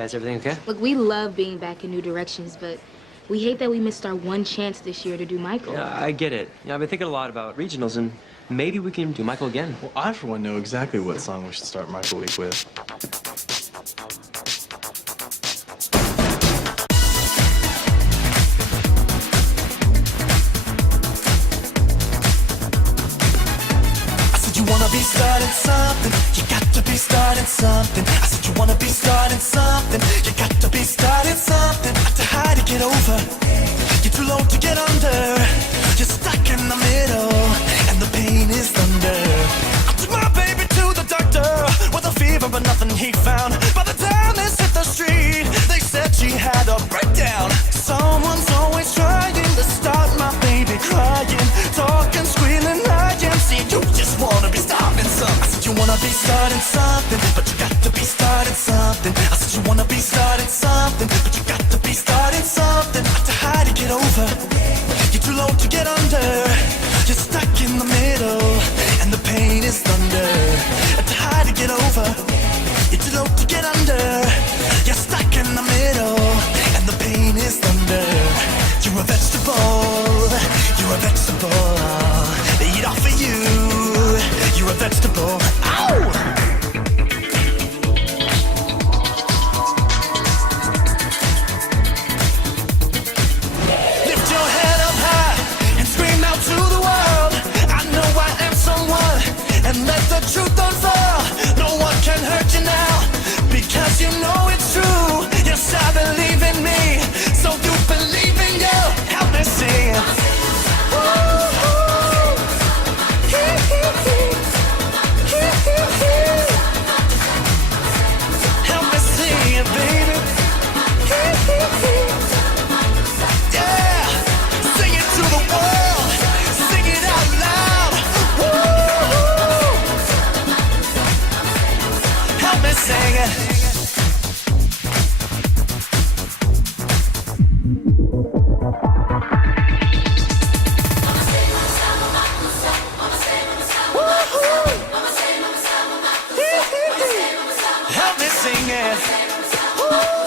Is everything okay? Look, we love being back in New Directions, but we hate that we missed our one chance this year to do Michael. Yeah, I get it. Yeah, I've been thinking a lot about regionals, and maybe we can do Michael again. Well, I, for one, know exactly what song we should start Michael Week with. I said you wanna be starting something, you got to be starting something. I said you wanna be starting something, you got to be starting something. Not too high to get over, you're too low to get under. You're stuck in the middle, and the pain is thunder. I took my baby to the doctor with a fever, but nothing he found. By the time they hit the street, they said she had a breakdown. Someone's always trying to start my baby crying, talking, squealing, lying. See, you just wanna be starting something. I said you wanna be starting something, but you got to be starting something. I said you wanna be starting something, but you got to be starting something. Not too high to get over, you're too low to get under. You're stuck in the middle, and the pain is thunder. Too high to get over, you're too low to get under. You're stuck in the middle, and the pain is thunder. You're a vegetable, you're a vegetable. They eat off of you, you're a vegetable. Ow! Lift your head up high and scream out to the world. I know I am someone, and let the truth unfurl. No one can hurt you now, because you know it's true. Yes, I believe in me, so you believe in you. Help me sing. Help me sing it, baby. Yeah, sing it to the world, sing it out loud. Woo! Help me sing it. Help me sing it. Woo!